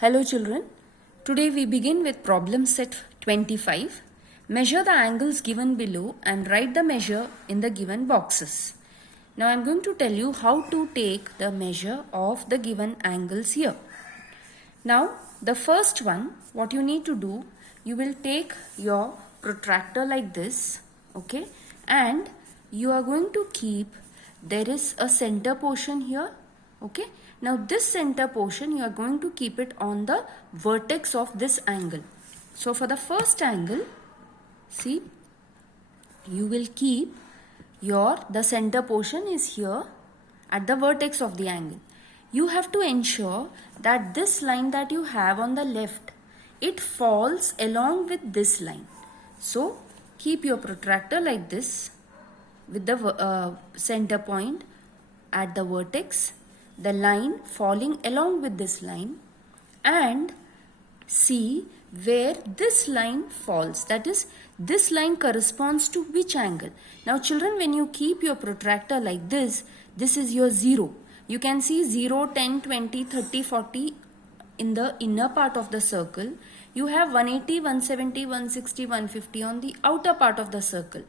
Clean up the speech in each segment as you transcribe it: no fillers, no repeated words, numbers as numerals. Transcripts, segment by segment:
Hello children, today we begin with problem set 25. Measure the angles given below and write the measure in the given boxes. Now I am going to tell you how to take the measure of the given angles here. Now the first one, what you need to do, you will take your protractor like this, okay, and you are going to keep, there is a center portion here, okay. Now this center portion you are going to keep it on the vertex of this angle. So for the first angle, see, you will keep the center portion is here at the vertex of the angle. You have to ensure that this line that you have on the left, it falls along with this line. So keep your protractor like this with the center point at the vertex, the line falling along with this line, and see where this line falls, that is this line corresponds to which angle. Now children, when you keep your protractor like this is your 0. You can see 0, 10, 20, 30, 40 in the inner part of the circle. You have 180, 170, 160, 150 on the outer part of the circle.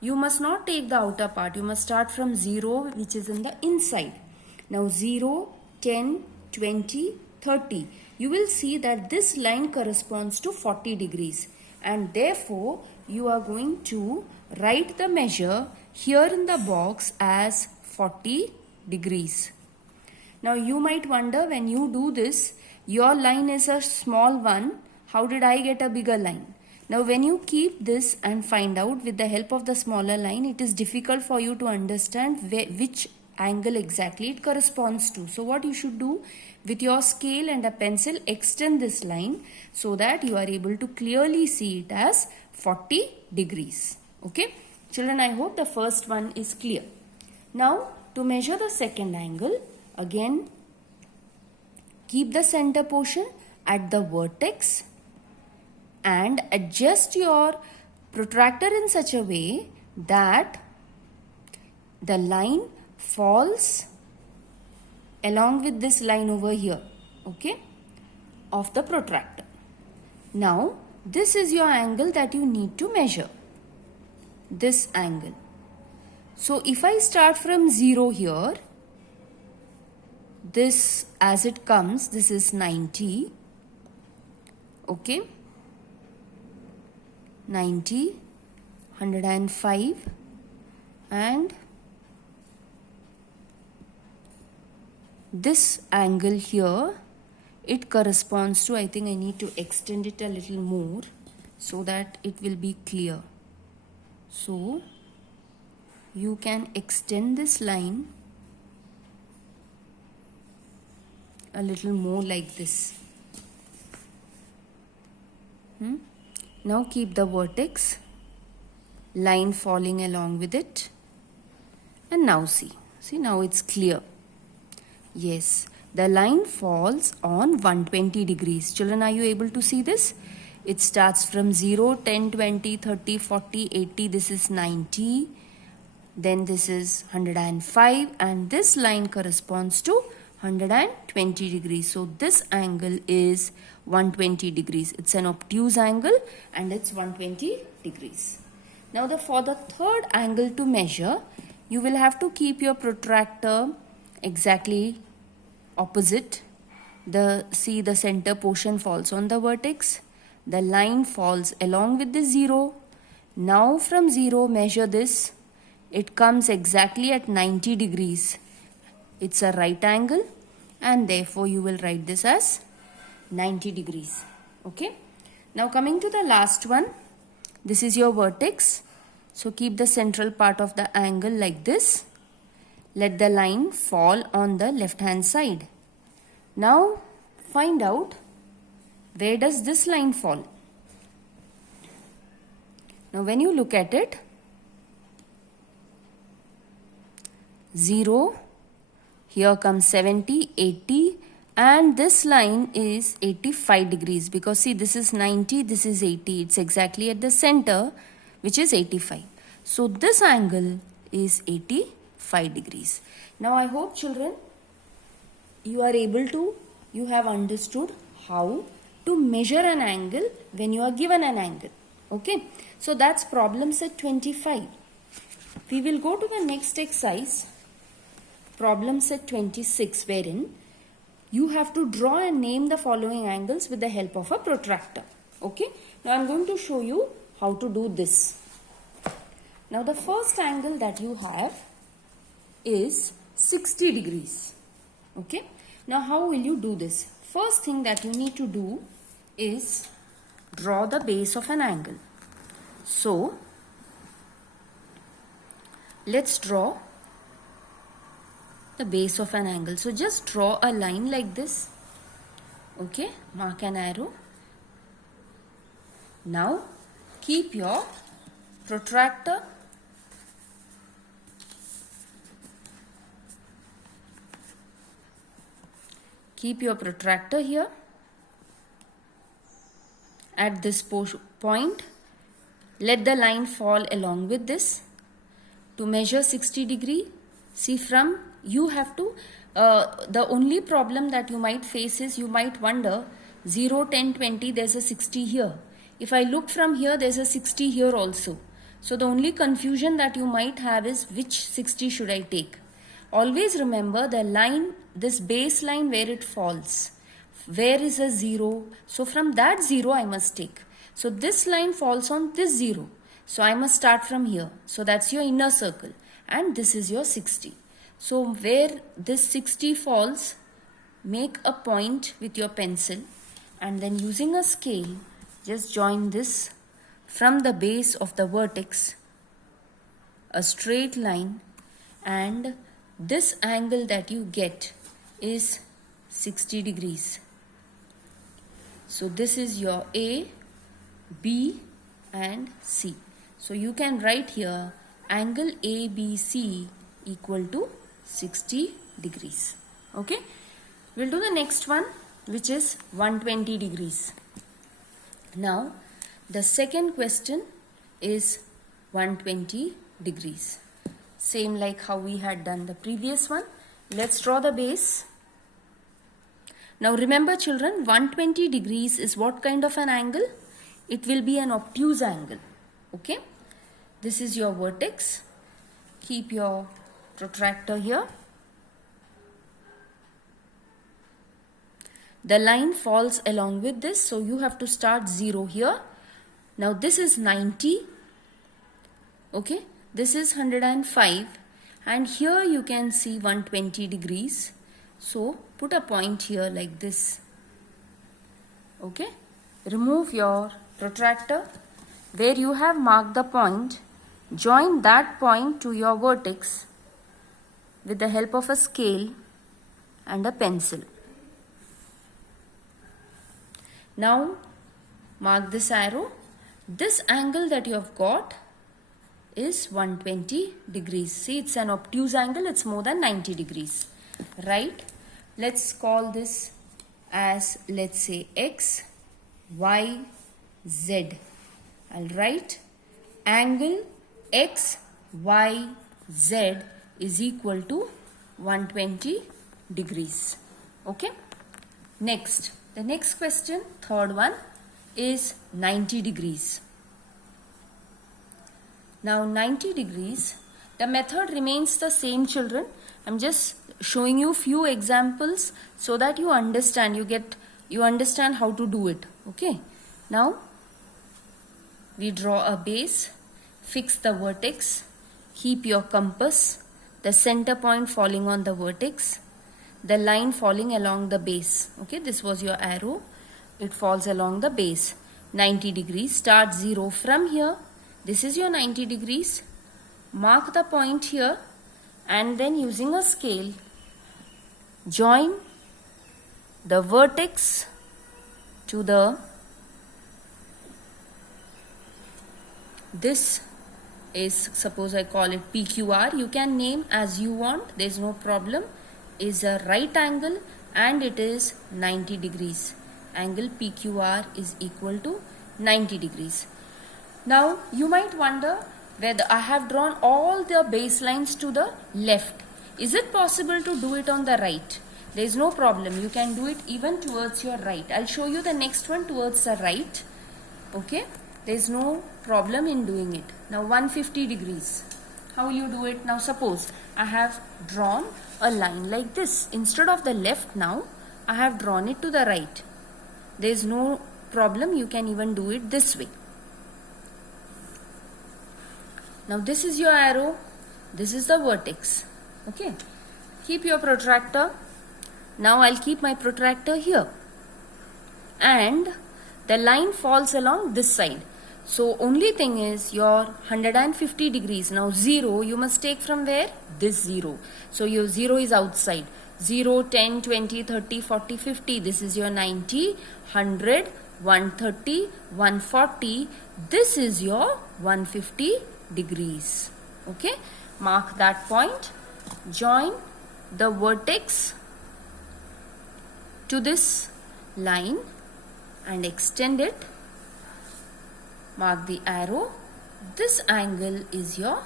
You must not take the outer part. You must start from 0, which is in the inside. Now 0, 10, 20, 30. You will see that this line corresponds to 40 degrees. And therefore, you are going to write the measure here in the box as 40 degrees. Now you might wonder, when you do this, your line is a small one. How did I get a bigger line? Now when you keep this and find out with the help of the smaller line, it is difficult for you to understand which angle exactly it corresponds to. So what you should do, with your scale and a pencil, extend this line so that you are able to clearly see it as 40 degrees. Okay, children, I hope the first one is clear. Now to measure the second angle, again keep the center portion at the vertex and adjust your protractor in such a way that the line falls along with this line over here, okay, of the protractor. Now this is your angle that you need to measure, this angle. So if I start from 0 here, this as it comes, this is 90, okay, 90, 105, and this angle here, it corresponds to, I think I need to extend it a little more so that it will be clear. So you can extend this line a little more like this. Now keep the vertex, line falling along with it, and now see now it's clear. Yes, the line falls on 120 degrees. Children, are you able to see this? It starts from 0, 10, 20, 30, 40, 80. This is 90. Then this is 105. And this line corresponds to 120 degrees. So this angle is 120 degrees. It's an obtuse angle and it's 120 degrees. Now for the third angle to measure, you will have to keep your protractor exactly opposite. The center portion falls on the vertex. The line falls along with the 0. Now from 0 measure this. It comes exactly at 90 degrees. It's a right angle and therefore you will write this as 90 degrees. Okay. Now coming to the last one. This is your vertex. So keep the central part of the angle like this. Let the line fall on the left hand side. Now find out, where does this line fall? Now when you look at it, 0, here comes 70, 80, and this line is 85 degrees, because see, this is 90, this is 80. It's exactly at the center, which is 85. So this angle is 85 degrees. Now I hope children, you have understood how to measure an angle when you are given an angle. Okay, so that's problem set 25. We will go to the next exercise, problem set 26, wherein you have to draw and name the following angles with the help of a protractor. Okay, now I'm going to show you how to do this. Now the first angle that you have is 60 degrees. Okay, now how will you do this? First thing that you need to do is draw the base of an angle. So let's draw the base of an angle. So just draw a line like this. Okay, mark an arrow. Now keep your protractor here at this point. Let the line fall along with this. To measure 60 degree, see from you have to, the only problem that you might face is you might wonder 0, 10, 20, there's a 60 here. If I look from here, there's a 60 here also. So the only confusion that you might have is which 60 should I take. Always remember the line, this baseline where it falls. Where is a 0? So from that 0 I must take. So this line falls on this 0. So I must start from here. So that's your inner circle. And this is your 60. So where this 60 falls, make a point with your pencil. And then using a scale, just join this from the base of the vertex, a straight line, and this angle that you get is 60 degrees. So this is your A, B and C. So you can write here angle ABC equal to 60 degrees. Okay, we'll do the next one, which is 120 degrees. Now the second question is 120 degrees. Same like how we had done the previous one. Let's draw the base. Now remember children, 120 degrees is what kind of an angle? It will be an obtuse angle. Okay, this is your vertex. Keep your protractor here. The line falls along with this, so you have to start 0 here. Now this is 90. Okay, this is 105, and here you can see 120 degrees. So put a point here like this. Okay, remove your protractor. Where you have marked the point, join that point to your vertex with the help of a scale and a pencil. Now mark this arrow. This angle that you have got is 120 degrees. See, it's an obtuse angle, it's more than 90 degrees. Right? Let's call this as, let's say, X, Y, Z. I'll write angle X, Y, Z is equal to 120 degrees. Okay? Next, the next question, third one, is 90 degrees. Now 90 degrees, the method remains the same children. I'm just showing you few examples so that you understand, you understand how to do it. Okay, now we draw a base, fix the vertex, keep your compass, the center point falling on the vertex, the line falling along the base. Okay, this was your arrow, it falls along the base. 90 degrees, start 0 from here. This is your 90 degrees. Mark the point here and then using a scale, join the vertex to the, this is, suppose I call it PQR, you can name as you want, there is no problem, is a right angle and it is 90 degrees. Angle PQR is equal to 90 degrees. Now you might wonder whether I have drawn all the baselines to the left. Is it possible to do it on the right? There is no problem. You can do it even towards your right. I'll show you the next one towards the right. Okay. There is no problem in doing it. Now 150 degrees. How will you do it? Now suppose I have drawn a line like this. Instead of the left now, I have drawn it to the right. There is no problem. You can even do it this way. Now this is your arrow. This is the vertex. Okay. Keep your protractor. Now I'll keep my protractor here. And the line falls along this side. So only thing is your 150 degrees. Now 0 you must take from where? This 0. So your 0 is outside. 0, 10, 20, 30, 40, 50. This is your 90, 100, 130, 140. This is your 150 degrees. Okay. Mark that point. Join the vertex to this line and extend it. Mark the arrow. This angle is your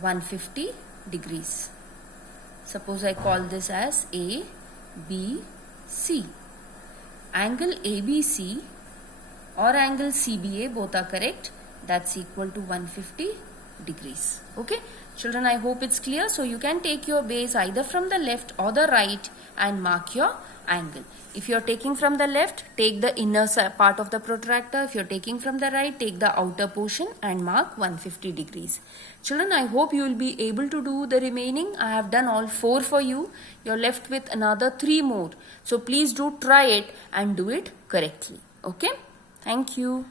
150 degrees. Suppose I call this as A, B, C. Angle ABC or angle CBA, both are correct. That's equal to 150 degrees. Okay. Children, I hope it's clear. So you can take your base either from the left or the right and mark your angle. If you're taking from the left, take the inner part of the protractor. If you're taking from the right, take the outer portion and mark 150 degrees. Children, I hope you will be able to do the remaining. I have done all 4 for you. You're left with another 3 more. So please do try it and do it correctly. Okay? Thank you.